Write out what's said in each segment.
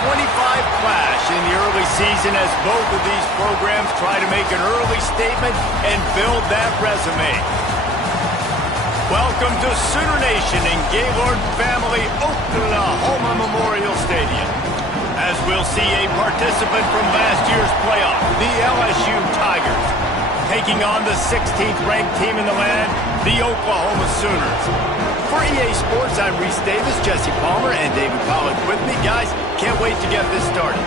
clash in the early season as both of these programs try to make an early statement and build that resume. Welcome to Sooner Nation in Gaylord Family Oklahoma Memorial Stadium, as we'll see a participant from last year's playoff, the LSU Tigers, taking on the 16th ranked team in the land, the Oklahoma Sooners. For EA Sports, I'm Reese Davis, Jesse Palmer, and David Pollack with me. Guys, can't wait to get this started.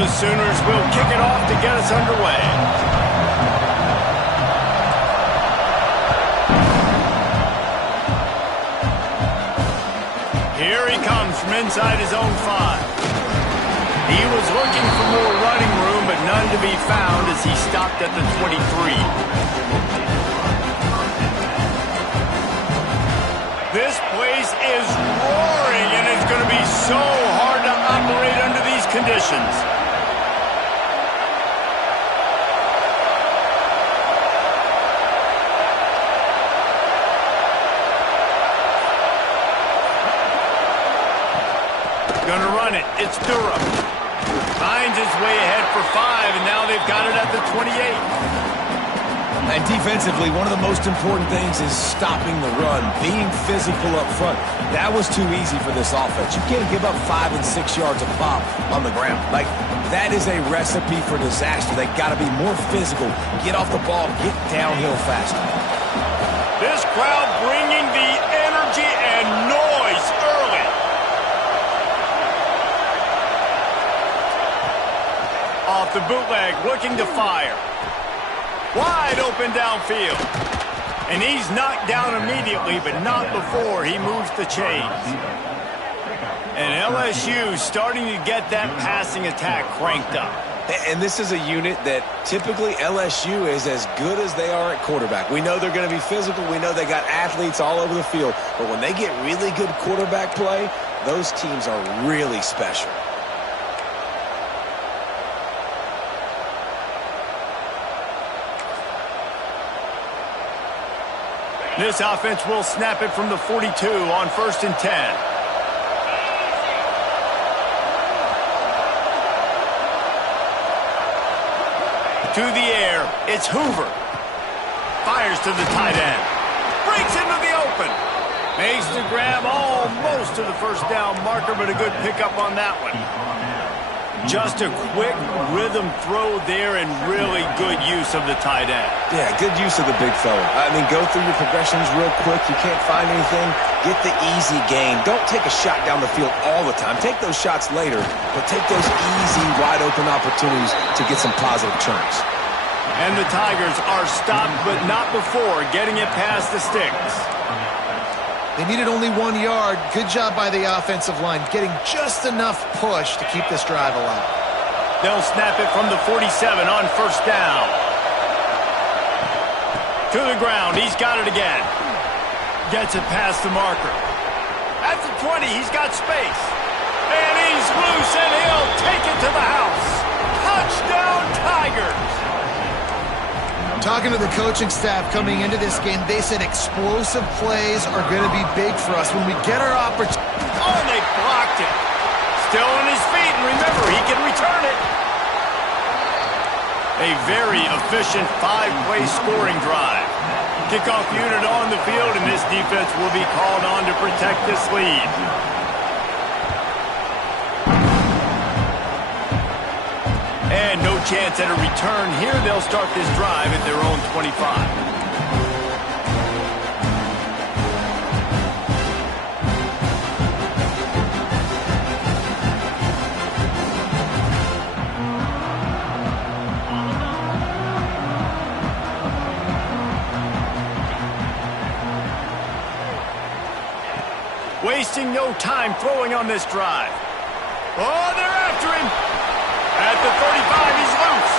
The Sooners will kick it off to get us underway. Here he comes from inside his own 5. He was looking for more running room, but none to be found as he stopped at the 23. This place is roaring, and it's going to be so hard to operate under these conditions. Gonna run it. It's Durham. Finds his way ahead for 5, and now they've got it at the 28. And defensively, one of the most important things is stopping the run, being physical up front. That was too easy for this offense. You can't give up 5 and 6 yards a pop on the ground. Like, that is a recipe for disaster. They got to be more physical, get off the ball, get downhill faster. This crowd bringing the energy and noise early. Off the bootleg, looking to fire. Wide open downfield. And he's knocked down immediately, but not before he moves the chains. And LSU starting to get that passing attack cranked up. And this is a unit that typically LSU is as good as they are at quarterback. We know they're going to be physical. We know they got athletes all over the field. But when they get really good quarterback play, those teams are really special. This offense will snap it from the 42 on 1st and 10. To the air, it's Hoover. Fires to the tight end. Breaks into the open. Makes the grab almost to the first down marker, but a good pickup on that one. Just a quick rhythm throw there and really good use of the tight end. Yeah, good use of the big fella. I mean, go through your progressions real quick. You can't find anything. Get the easy gain. Don't take a shot down the field all the time. Take those shots later, but take those easy, wide-open opportunities to get some positive turns. And the Tigers are stopped, but not before getting it past the sticks. They needed only 1 yard. Good job by the offensive line, getting just enough push to keep this drive alive. They'll snap it from the 47 on 1st down. To the ground, he's got it again. Gets it past the marker. At the 20, he's got space. And he's loose, and he'll take it to the house. Touchdown, Tigers! Talking to the coaching staff coming into this game, they said explosive plays are going to be big for us when we get our opportunity. Oh, they blocked it. Still on his feet, and remember, he can return it. A very efficient 5-play scoring drive. Kickoff unit on the field, and this defense will be called on to protect this lead. And no chance at a return here. They'll start this drive at their own 25. Wasting no time throwing on this drive. Oh, they're after him. At the 35, he's loose.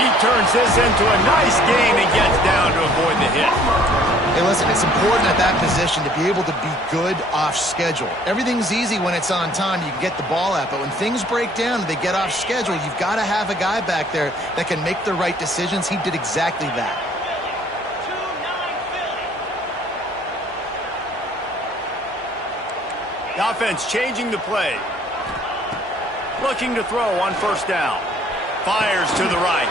He turns this into a nice gain and gets down to avoid the hit. Hey, listen, it's important at that position to be able to be good off schedule. Everything's easy when it's on time. You can get the ball out. But when things break down and they get off schedule, you've got to have a guy back there that can make the right decisions. He did exactly that. The offense changing the play. Looking to throw on first down. Fires to the right.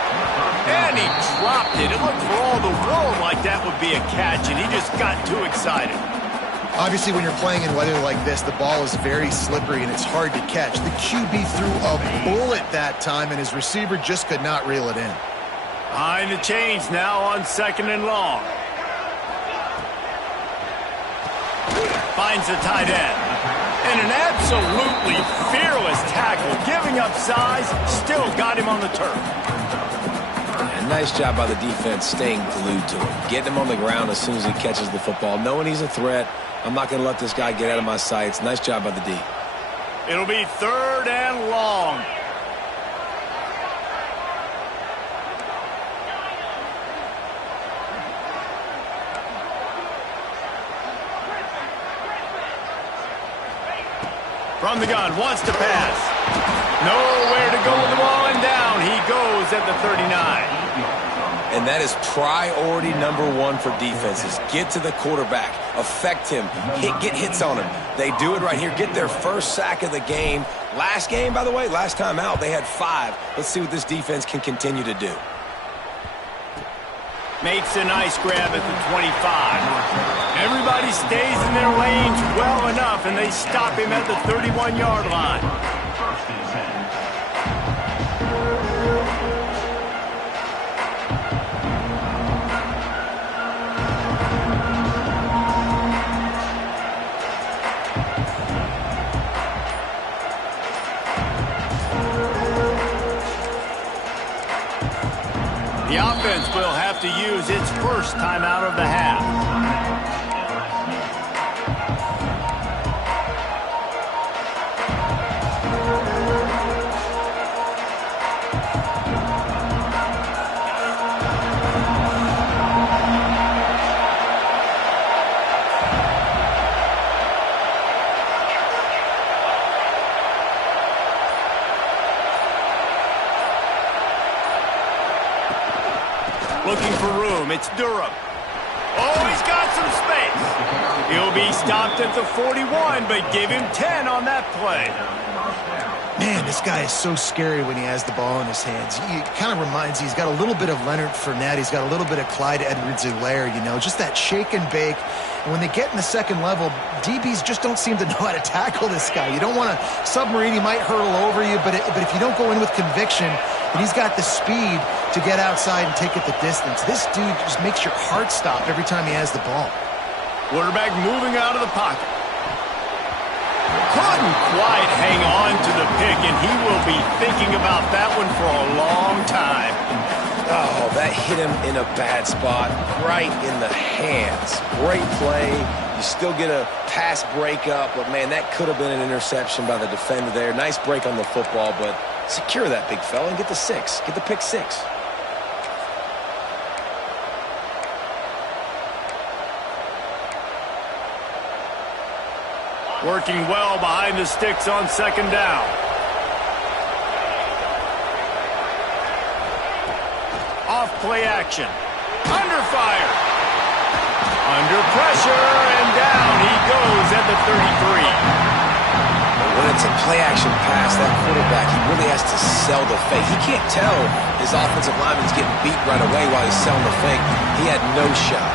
And he dropped it. It looked for all the world like that would be a catch, and he just got too excited. Obviously, when you're playing in weather like this, the ball is very slippery and it's hard to catch. The QB threw a bullet that time, and his receiver just could not reel it in. Behind the chains now on 2nd and long. Finds the tight end. And an absolutely fearless tackle, giving up size, still got him on the turf. And nice job by the defense staying glued to him, getting him on the ground as soon as he catches the football, knowing he's a threat. I'm not going to let this guy get out of my sights. Nice job by the D. It'll be 3rd and long. From the gun, wants to pass. Nowhere to go with the ball, and down he goes at the 39. And that is priority number 1 for defenses. Get to the quarterback. Affect him. Get hits on him. They do it right here. Get their first sack of the game. Last game, by the way, last time out, they had 5. Let's see what this defense can continue to do. Makes a nice grab at the 25. Everybody stays in their lanes well enough, and they stop him at the 31-yard line. The offense will have to use its first timeout of the half. Looking for room. It's Durham. Oh, he's got some space. He'll be stopped at the 41, but give him 10 on that play. Man, this guy is so scary when he has the ball in his hands. He kind of reminds you, he's got a little bit of Leonard Fournette. He's got a little bit of Clyde Edwards-Helaire, you know, just that shake and bake. And when they get in the second level, DBs just don't seem to know how to tackle this guy. You don't want to submarine. He might hurtle over you, but if you don't go in with conviction, and he's got the speed to get outside and take it the distance. This dude just makes your heart stop every time he has the ball. Quarterback moving out of the pocket. Couldn't quite hang on to the pick, and he will be thinking about that one for a long time. Oh, that hit him in a bad spot, right in the hands. Great play. You still get a pass breakup, but, man, that could have been an interception by the defender there. Nice break on the football, but secure that big fella and get the 6. Get the pick 6. Working well behind the sticks on second down. Off play action. Under fire. Under pressure, and down he goes at the 33. When it's a play-action pass, that quarterback, he really has to sell the fake. He can't tell his offensive lineman's getting beat right away while he's selling the fake. He had no shot.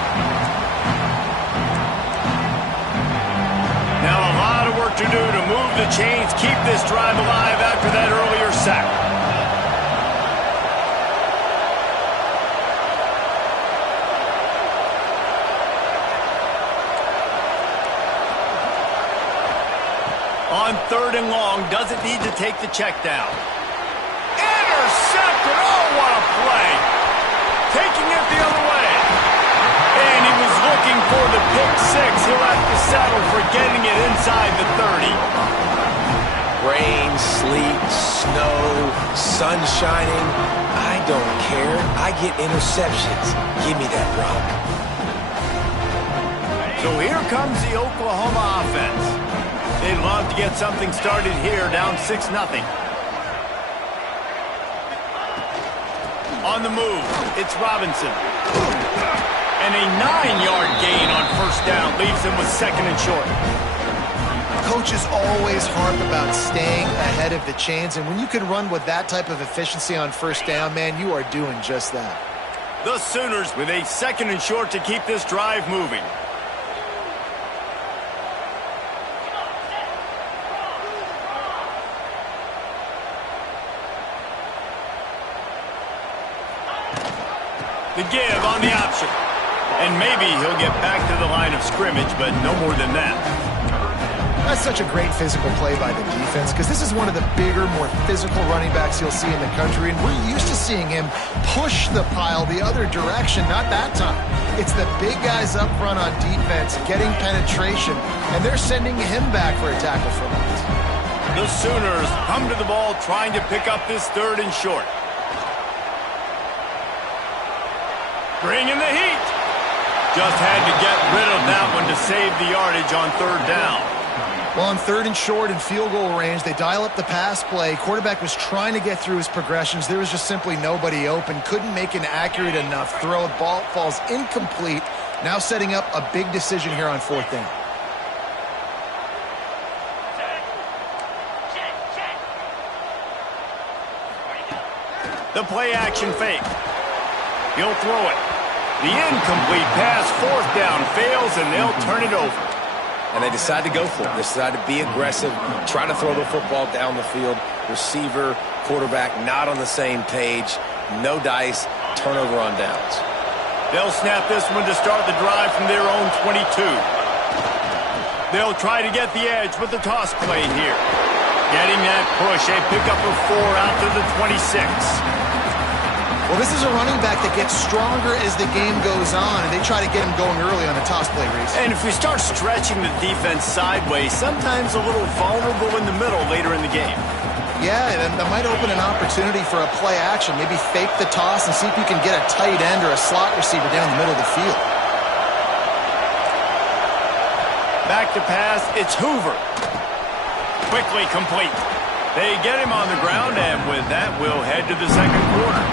Now a lot of work to do to move the chains, keep this drive alive after that earlier sack. On 3rd and long, doesn't need to take the check down. Intercepted! Oh, what a play! Taking it the other way. And he was looking for the pick 6. He'll have to settle for getting it inside the 30. Rain, sleet, snow, sun shining. I don't care. I get interceptions. Give me that rock. So here comes the Oklahoma offense. They'd love to get something started here, down 6-0. On the move, it's Robinson. And a 9-yard gain on first down leaves him with 2nd and short. Coaches always harp about staying ahead of the chains, and when you can run with that type of efficiency on first down, man, you are doing just that. The Sooners with a 2nd and short to keep this drive moving. The give on the option. And maybe he'll get back to the line of scrimmage, but no more than that. That's such a great physical play by the defense, because this is one of the bigger, more physical running backs you'll see in the country, and we're used to seeing him push the pile the other direction. Not that time. It's the big guys up front on defense getting penetration, and they're sending him back for a tackle for loss. The Sooners come to the ball trying to pick up this 3rd and short. Bring in the heat. Just had to get rid of that one to save the yardage on 3rd down. Well, on 3rd and short and field goal range, they dial up the pass play. Quarterback was trying to get through his progressions. There was just simply nobody open. Couldn't make an accurate enough throw. The ball falls incomplete. Now setting up a big decision here on 4th down. The play action fake. He'll throw it. The incomplete pass, 4th down, fails, and they'll turn it over. And they decide to go for it. They decide to be aggressive, try to throw the football down the field. Receiver, quarterback, not on the same page. No dice, turnover on downs. They'll snap this one to start the drive from their own 22. They'll try to get the edge with the toss play here. Getting that push, a pickup of 4 out to the 26. Well, this is a running back that gets stronger as the game goes on, and they try to get him going early on the toss play, Reese. And if we start stretching the defense sideways, sometimes a little vulnerable in the middle later in the game. Yeah, and that might open an opportunity for a play action. Maybe fake the toss and see if you can get a tight end or a slot receiver down the middle of the field. Back to pass, it's Hoover. Quickly complete. They get him on the ground, and with that, we'll head to the 2nd quarter.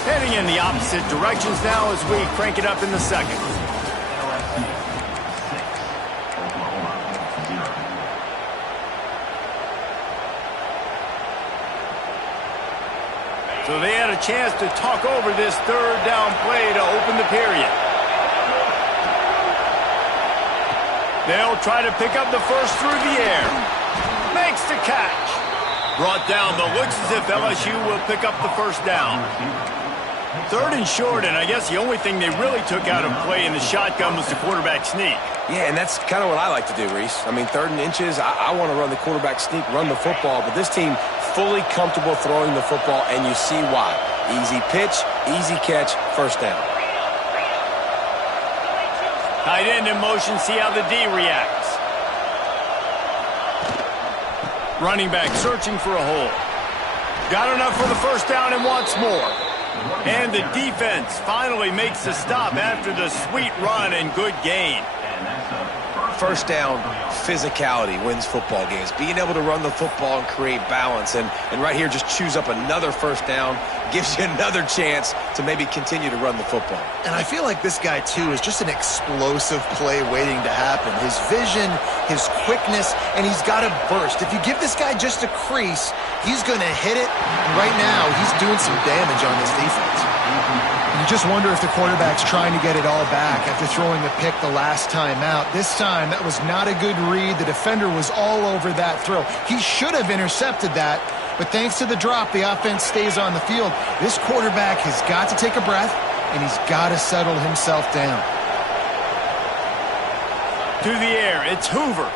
Heading in the opposite directions now as we crank it up in the 2nd. So they had a chance to talk over this 3rd down play to open the period. They'll try to pick up the first through the air. Makes the catch. Brought down, but looks as if LSU will pick up the first down. 3rd and short, and I guess the only thing they really took out of play in the shotgun was the quarterback sneak. Yeah, and that's kind of what I like to do, Reese. I mean, 3rd and inches, I want to run the quarterback sneak, run the football, but this team fully comfortable throwing the football, and you see why. Easy pitch, easy catch, first down. Tight end in motion, see how the D reacts. Running back searching for a hole. Got enough for the first down and wants more. And the defense finally makes the stop after the sweet run and good gain. First down, physicality wins football games. Being able to run the football and create balance. And right here, just choose up another first down. Gives you another chance to maybe continue to run the football. And I feel like this guy, too, is just an explosive play waiting to happen. His vision, his quickness, and he's got a burst. If you give this guy just a crease, he's going to hit it. And right now, he's doing some damage on this defense. You just wonder if the quarterback's trying to get it all back after throwing a pick the last time out. This time, that was not a good read. The defender was all over that throw. He should have intercepted that, but thanks to the drop, the offense stays on the field. This quarterback has got to take a breath, and he's got to settle himself down. To the air, it's Hoover.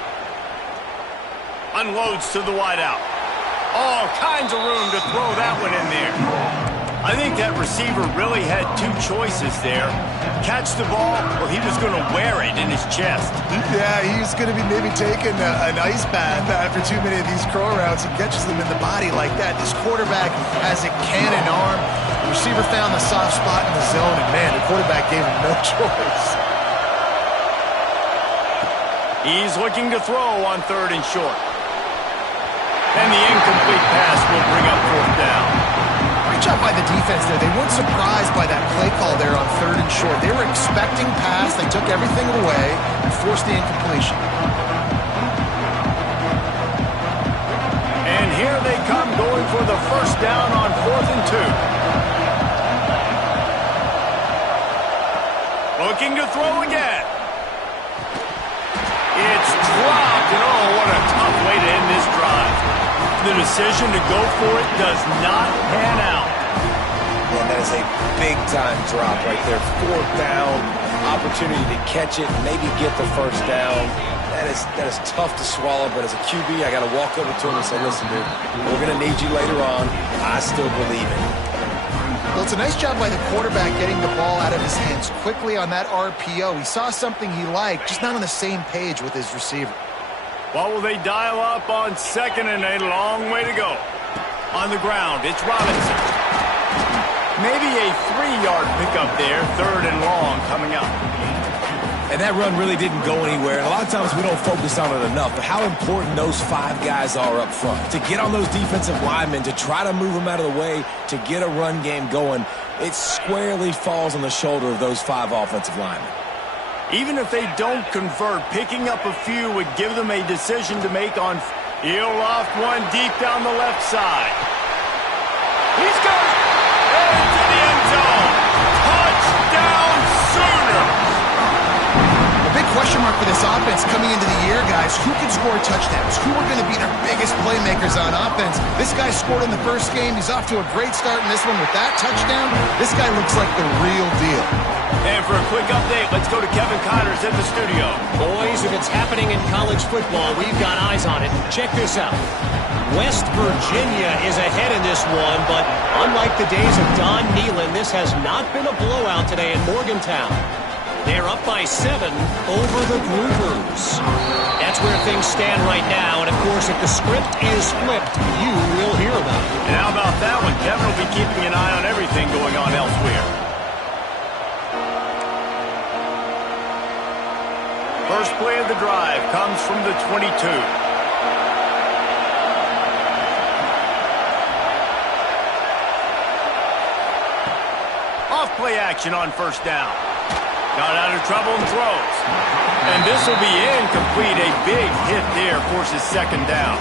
Unloads to the wideout. All kinds of room to throw that one in there. I think that receiver really had two choices there. Catch the ball, or he was going to wear it in his chest. Yeah, he's going to be maybe taking an ice bath after too many of these crow routes. He catches them in the body like that. This quarterback has a cannon arm. The receiver found the soft spot in the zone, and man, the quarterback gave him no choice. He's looking to throw on 3rd and short. And the incomplete pass will bring up 4th down. Great job by the defense there. They weren't surprised by that play call there on 3rd and short. They were expecting pass. They took everything away and forced the incompletion. And here they come going for the 1st down on 4th and 2. Looking to throw again. It's dropped, and oh, what a tough way to end this drive. The decision to go for it does not pan out. Man, that is a big-time drop right there. 4th down, opportunity to catch it, maybe get the 1st down. That is tough to swallow, but as a QB, I got to walk over to him and say, listen, dude, we're going to need you later on. I still believe it. Well, it's a nice job by the quarterback getting the ball out of his hands quickly on that RPO. He saw something he liked, just not on the same page with his receiver. What will they dial up on 2nd and a long way to go? On the ground, it's Robinson. Maybe a 3-yard pickup there, 3rd and long coming up. And that run really didn't go anywhere. And a lot of times we don't focus on it enough, but how important those 5 guys are up front. To get on those defensive linemen, to try to move them out of the way, to get a run game going, it squarely falls on the shoulder of those 5 offensive linemen. Even if they don't convert, picking up a few would give them a decision to make on. He'll loft one deep down the left side. He's got it! Into the end zone. Touchdown Sooners! Question mark for this offense coming into the year, guys. Who can score touchdowns? Who are going to be their biggest playmakers on offense? This guy scored in the first game. He's off to a great start in this one with that touchdown. This guy looks like the real deal. And for a quick update, let's go to Kevin Connors in the studio. Boys, if it's happening in college football, we've got eyes on it. Check this out. West Virginia is ahead in this one, but unlike the days of Don Nehlen, this has not been a blowout today in Morgantown. They're up by 7 over the Groovers. That's where things stand right now. And, of course, if the script is flipped, you will hear about it. And how about that one? Kevin will be keeping an eye on everything going on elsewhere. First play of the drive comes from the 22. Off play action on 1st down. Got out of trouble and throws. And this will be incomplete. A big hit there forces 2nd down.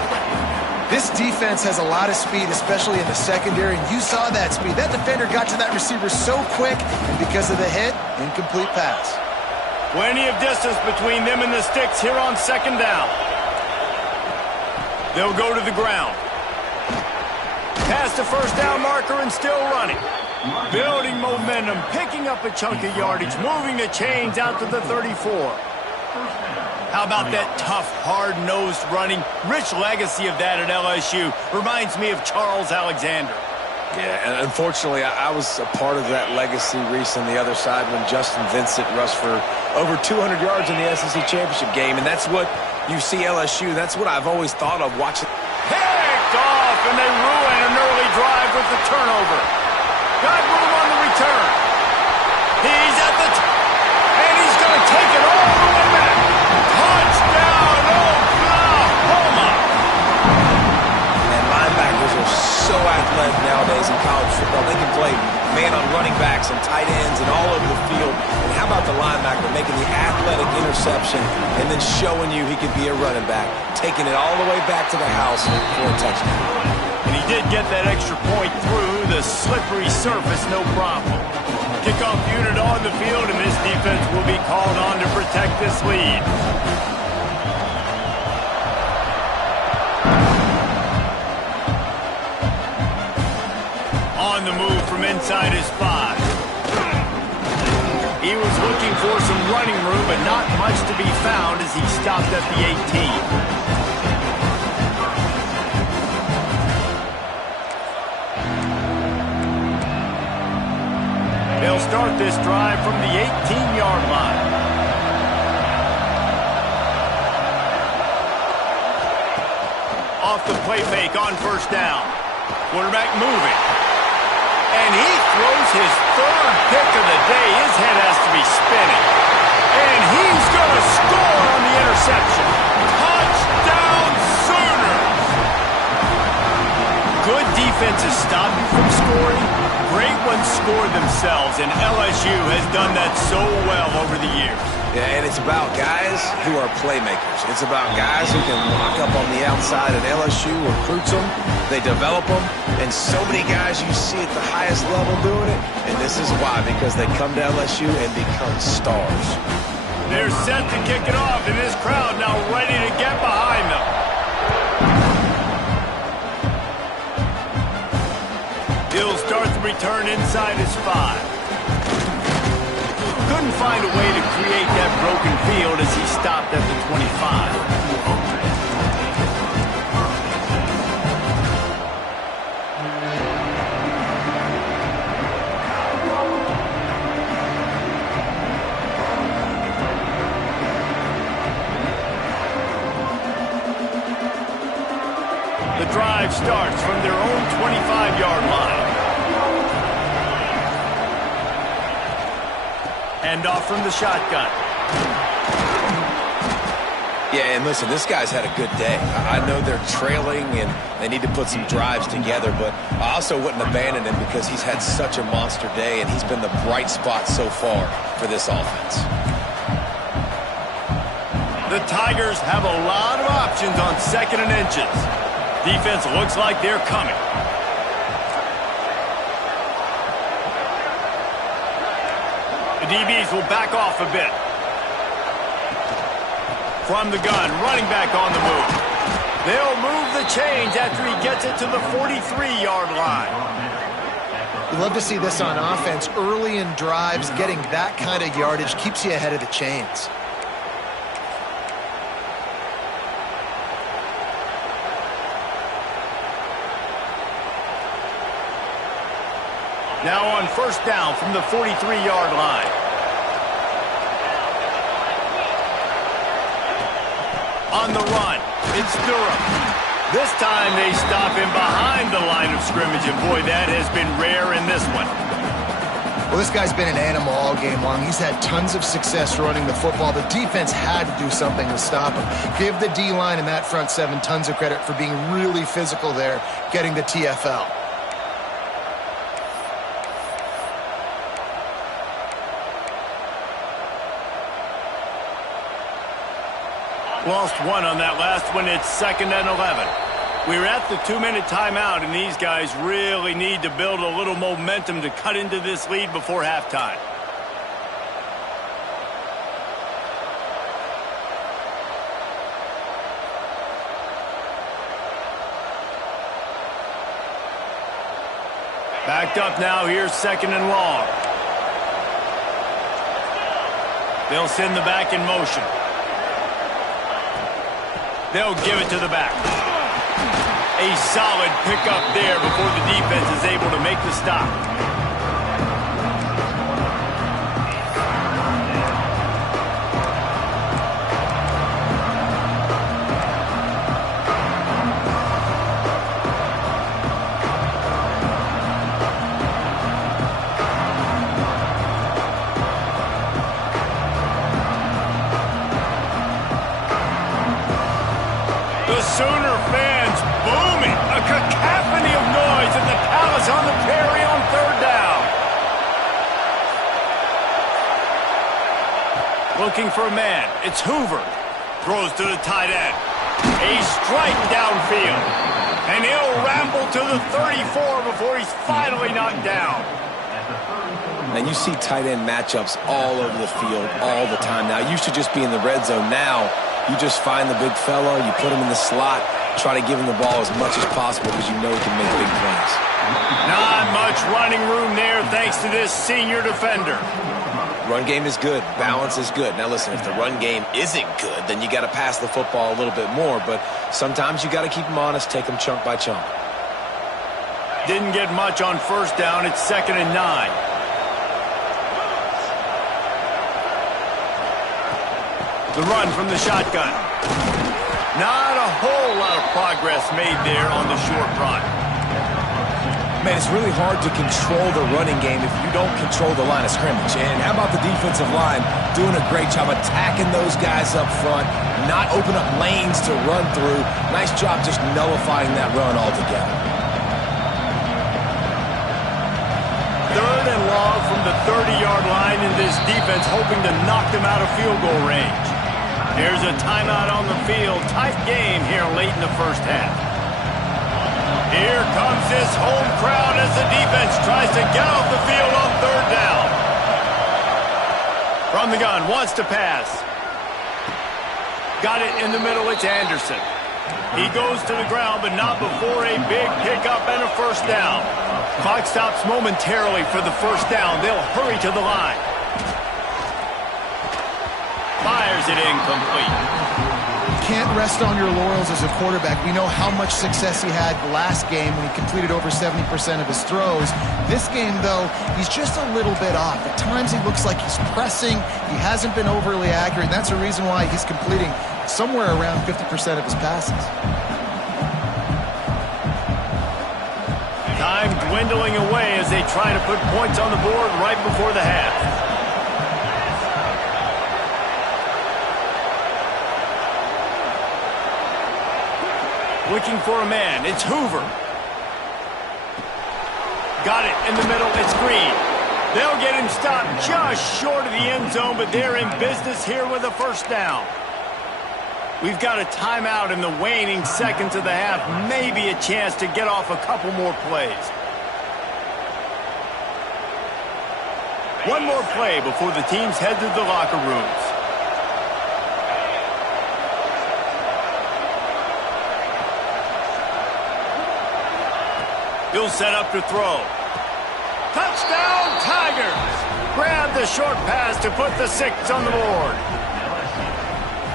This defense has a lot of speed, especially in the secondary, and you saw that speed. That defender got to that receiver so quick, and because of the hit, incomplete pass. Plenty of distance between them and the sticks here on 2nd down. They'll go to the ground. Past the 1st down marker and still running. Building momentum, picking up a chunk of yardage, moving the chains out to the 34. How about that tough, hard-nosed running? Rich legacy of that at LSU. Reminds me of Charles Alexander. Yeah, and unfortunately, I was a part of that legacy, Reese, on the other side when Justin Vincent rushed for over 200 yards in the SEC Championship game, and that's what you see LSU. That's what I've always thought of watching. Picked off, and they ruin an early drive with the turnover. Got room on the return. He's at the and he's going to take it all the way back. Touchdown, Oklahoma! And linebackers are so athletic nowadays in college football. They can play man on running backs and tight ends and all over the field. And how about the linebacker making the athletic interception and then showing you he could be a running back, taking it all the way back to the house for a touchdown. And he did get that extra point through the slippery surface, no problem. Kickoff unit on the field, and this defense will be called on to protect this lead. On the move from inside his 5. He was looking for some running room, but not much to be found as he stopped at the 18. They'll start this drive from the 18-yard line. Off the play fake on first down. Quarterback moving. And he throws his third pick of the day. His head has to be spinning. And he's going to score on the interception. Touchdown Sooners! Good defenses stop you from scoring. Great ones score themselves, and LSU has done that so well over the years. Yeah, and it's about guys who are playmakers. It's about guys who can lock up on the outside, and LSU recruits them, they develop them, and so many guys you see at the highest level doing it, and this is why, because they come to LSU and become stars. They're set to kick it off, and this crowd now ready to get behind them. He'll start the return inside his 5. Couldn't find a way to create that broken field as he stopped at the 25. The drive starts from their own 25-yard line. Hand off from the shotgun. Yeah, and listen, this guy's had a good day. I know they're trailing and they need to put some drives together, but I also wouldn't abandon him because he's had such a monster day and he's been the bright spot so far for this offense. The Tigers have a lot of options on 2nd and inches. Defense looks like they're coming. The DBs will back off a bit. From the gun, running back on the move. They'll move the chains after he gets it to the 43-yard line. You love to see this on offense. Early in drives, getting that kind of yardage keeps you ahead of the chains. Now on first down from the 43-yard line. On the run, it's Durham. This time they stop him behind the line of scrimmage, and boy, that has been rare in this one. Well, this guy's been an animal all game long. He's had tons of success running the football. The defense had to do something to stop him. Give the D-line and that front 7 tons of credit for being really physical there, getting the TFL. Lost one on that last one. It's 2nd and 11. We're at the 2-minute timeout, and these guys really need to build a little momentum to cut into this lead before halftime. Backed up now. Here's 2nd and long. They'll send the back in motion. They'll give it to the back. A solid pickup there before the defense is able to make the stop. Sooner fans booming. A cacophony of noise in the Palace on the Prairie on 3rd down. Looking for a man. It's Hoover. Throws to the tight end. A strike downfield. And he'll ramble to the 34 before he's finally knocked down. And you see tight end matchups all over the field all the time. Now, it used to just be in the red zone. Now, you just find the big fella, you put him in the slot, try to give him the ball as much as possible because you know he can make big plays. Not much running room there thanks to this senior defender. Run game is good. Balance is good. Now, listen, if the run game isn't good, then you got to pass the football a little bit more. But sometimes you got to keep them honest, take them chunk by chunk. Didn't get much on first down. It's 2nd and 9. The run from the shotgun. Not a whole lot of progress made there on the short run. Man, it's really hard to control the running game if you don't control the line of scrimmage. And how about the defensive line doing a great job attacking those guys up front, not open up lanes to run through. Nice job just nullifying that run altogether. 3rd and long from the 30-yard line, and this defense hoping to knock them out of field goal range. Here's a timeout on the field. Tight game here late in the first half. Here comes this home crowd as the defense tries to get off the field on 3rd down. From the gun, wants to pass. Got it in the middle, it's Anderson. He goes to the ground, but not before a big pickup and a 1st down. Clock stops momentarily for the 1st down. They'll hurry to the line. Fires it incomplete. Can't rest on your laurels as a quarterback. We know how much success he had last game when he completed over 70% of his throws. This game, though, he's just a little bit off. At times he looks like he's pressing. He hasn't been overly accurate. That's a reason why he's completing somewhere around 50% of his passes. Time dwindling away as they try to put points on the board right before the half. Looking for a man. It's Hoover. Got it in the middle. It's Green. They'll get him stopped just short of the end zone, but they're in business here with a 1st down. We've got a timeout in the waning seconds of the half. Maybe a chance to get off a couple more plays. One more play before the teams head to the locker rooms. He'll set up to throw. Touchdown, Tigers! Grab the short pass to put the 6 on the board.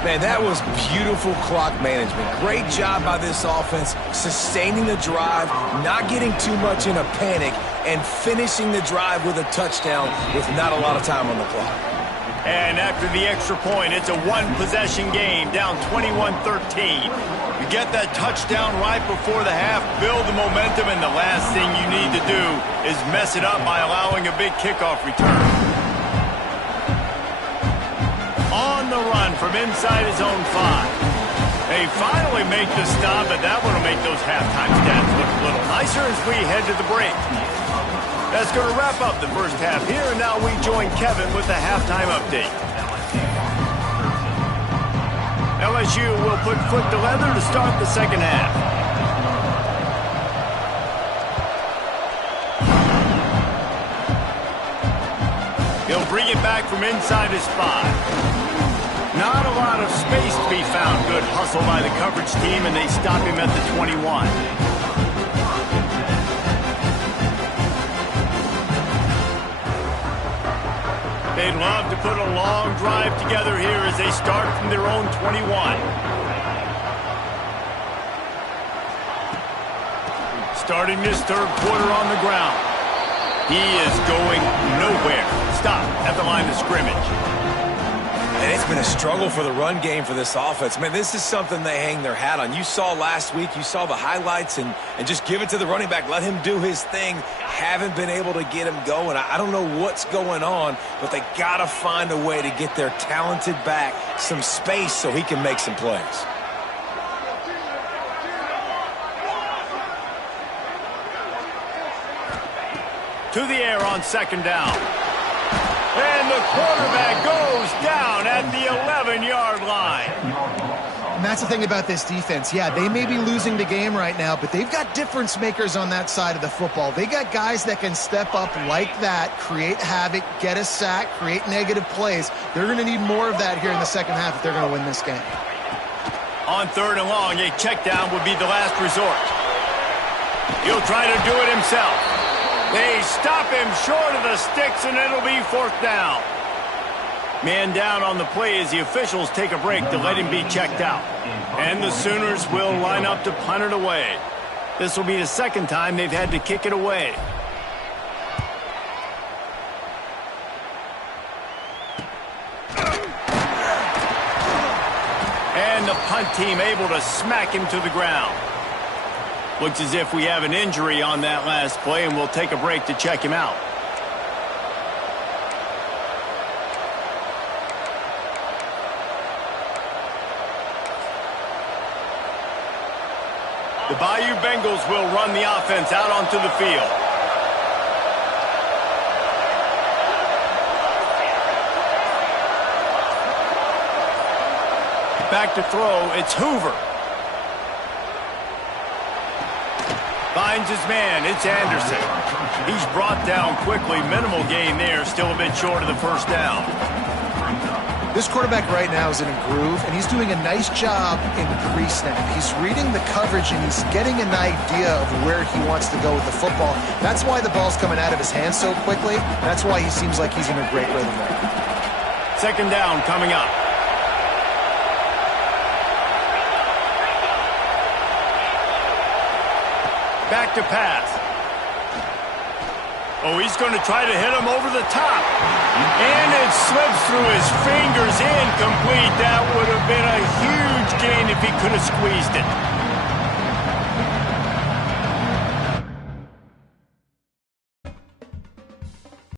Man, that was beautiful clock management. Great job by this offense, sustaining the drive, not getting too much in a panic, and finishing the drive with a touchdown with not a lot of time on the clock. And after the extra point, it's a 1-possession game, down 21-13. You get that touchdown right before the half, build the momentum, and the last thing you need to do is mess it up by allowing a big kickoff return. On the run from inside his own 5. They finally make the stop, but that one will make those halftime stats look a little nicer as we head to the break. That's going to wrap up the first half here, and now we join Kevin with the halftime update. LSU will put foot to leather to start the second half. He'll bring it back from inside his 5. Not a lot of space to be found. Good hustle by the coverage team, and they stop him at the 21. They'd love to put a long drive together here as they start from their own 21. Starting this 3rd quarter on the ground. He is going nowhere. Stop at the line of scrimmage. And it's been a struggle for the run game for this offense. Man, this is something they hang their hat on. You saw last week, you saw the highlights, and just give it to the running back. Let him do his thing. Haven't been able to get him going. I don't know what's going on, but they got to find a way to get their talented back some space so he can make some plays. To the air on 2nd down. And the quarterback goes down at the 11-yard line. And that's the thing about this defense. Yeah, they may be losing the game right now, but they've got difference makers on that side of the football. They got guys that can step up like that, create havoc, get a sack, create negative plays. They're going to need more of that here in the second half if they're going to win this game. On 3rd and long, a check down would be the last resort. He'll try to do it himself. They stop him short of the sticks, and it'll be 4th down. Man down on the play as the officials take a break to let him be checked out. And the Sooners will line up to punt it away. This will be the 2nd time they've had to kick it away. the punt team able to smack him to the ground. Looks as if we have an injury on that last play, and we'll take a break to check him out. The Bayou Bengals will run the offense out onto the field. Back to throw, it's Hoover. Finds his man, it's Anderson. He's brought down quickly, minimal gain there, still a bit short of the first down. This quarterback right now is in a groove, and he's doing a nice job in pre-snap. He's reading the coverage, and he's getting an idea of where he wants to go with the football. That's why the ball's coming out of his hands so quickly. That's why he seems like he's in a great rhythm there. Second down coming up. Back to pass. Oh, he's going to try to hit him over the top. And it slips through his fingers, incomplete. That would have been a huge gain if he could have squeezed it.